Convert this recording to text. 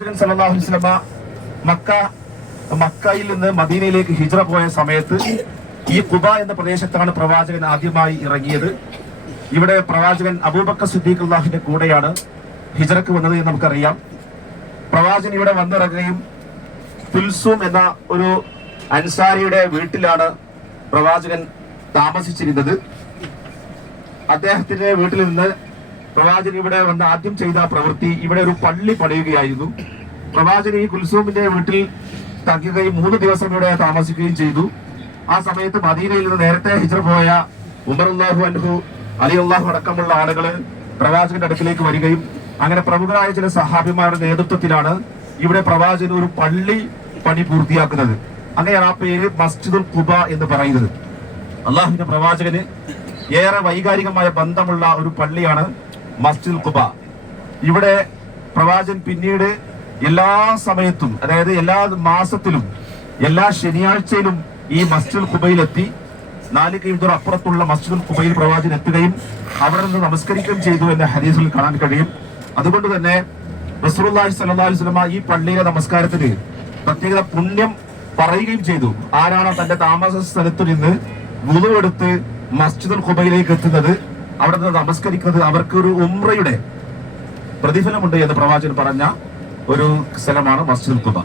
സല്ലല്ലാഹു അലൈഹി വസല്ലമ മക്കയിൽ നിന്ന് മദീനയിലേക്ക് ഹിജ്റ പോയ സമയത്ത് ഈ ഖുബ എന്ന പ്രദേശത്താണ് പ്രവാചകൻ ആദ്യമായി ഇറങ്ങിയത്. ഇവിടെ പ്രവാചകൻ അബൂബക്കർ സിദ്ദീഖ് അള്ളാഹുവിന്റെ കൂടെയാണ് ഹിജ്റക്ക് വന്നത് എന്ന് നമുക്കറിയാം. പ്രവാചകൻ ഇവിടെ വന്നിറങ്ങുകയും തുൽസൂം എന്ന ഒരു അൻസാരിയുടെ വീട്ടിലാണ് പ്രവാചകൻ താമസിച്ചിരുന്നത്. അദ്ദേഹത്തിന്റെ വീട്ടിൽ നിന്ന് പ്രവാചകൻ ഇവിടെ വന്ന് ആദ്യം ചെയ്ത പ്രവൃത്തി ഇവിടെ ഒരു പള്ളി പണിയുകയായിരുന്നു. പ്രവാചകൻ ഈ കുൽസൂമിന്റെ വീട്ടിൽ തങ്ങുകയും 3 ദിവസം ഇവിടെ താമസിക്കുകയും ചെയ്തു. ആ സമയത്ത് മദീനയിൽ നിന്ന് നേരത്തെ ഹിജ്റ പോയ ഉമർ അല്ലാഹു അൻഹു, അലി അല്ലാഹു അടക്കമുള്ള ആളുകൾ പ്രവാചകന്റെ അടുക്കിലേക്ക് വരികയും അങ്ങനെ പ്രമുഖരായ ചില സഹാബിമാരുടെ നേതൃത്വത്തിലാണ് ഇവിടെ പ്രവാചകൻ ഒരു പള്ളി പണി പൂർത്തിയാക്കുന്നത്. അങ്ങനെയാണ് ആ പേര് മസ്ജിദുൽ ഖുബ എന്ന് പറയുന്നത്. അള്ളാഹുവിന്റെ പ്രവാചകന് ഏറെ വൈകാരികമായ ബന്ധമുള്ള ഒരു പള്ളിയാണ് മസ്ജിദുൽ ഖുബ. ഇവിടെ പ്രവാചകൻ പിന്നീട് എല്ലാ സമയത്തും, അതായത് എല്ലാ മാസത്തിലും എല്ലാ ശനിയാഴ്ചയിലും ഈ മസ്ജിദുൽ ഖുബയിലെത്തി 4 കിലോമീറ്റർ അപ്പുറത്തുള്ള മസ്ജിദുൽ ഖുബയിൽ പ്രവാചകൻ എത്തുകയും അവിടെ നിന്ന് നമസ്കരിക്കുകയും ചെയ്തു എന്ന ഹദീസിൽ കാണാൻ കഴിയും. അതുകൊണ്ട് തന്നെ റസൂലുള്ളാഹി സ്വല്ലല്ലാഹു അലൈഹി വസല്ലം ഈ പള്ളിയിലെ നമസ്കാരത്തിന് പ്രത്യേക പുണ്യം പറയുകയും ചെയ്തു. ആരാണോ തന്റെ താമസ സ്ഥലത്ത് നിന്ന് വുളു എടുത്ത് മസ്ജിദുൽ ഖുബയിലേക്ക് എത്തുന്നത്, അവിടെ നിന്ന് നമസ്കരിക്കുന്നത്, അവർക്ക് ഒരു ഉംറയുടെ പ്രതിഫലമുണ്ട് എന്ന് പ്രവാചകൻ പറഞ്ഞ ഒരു സ്ഥലമാണ് മസ്ജിദുൽ ഖുബ.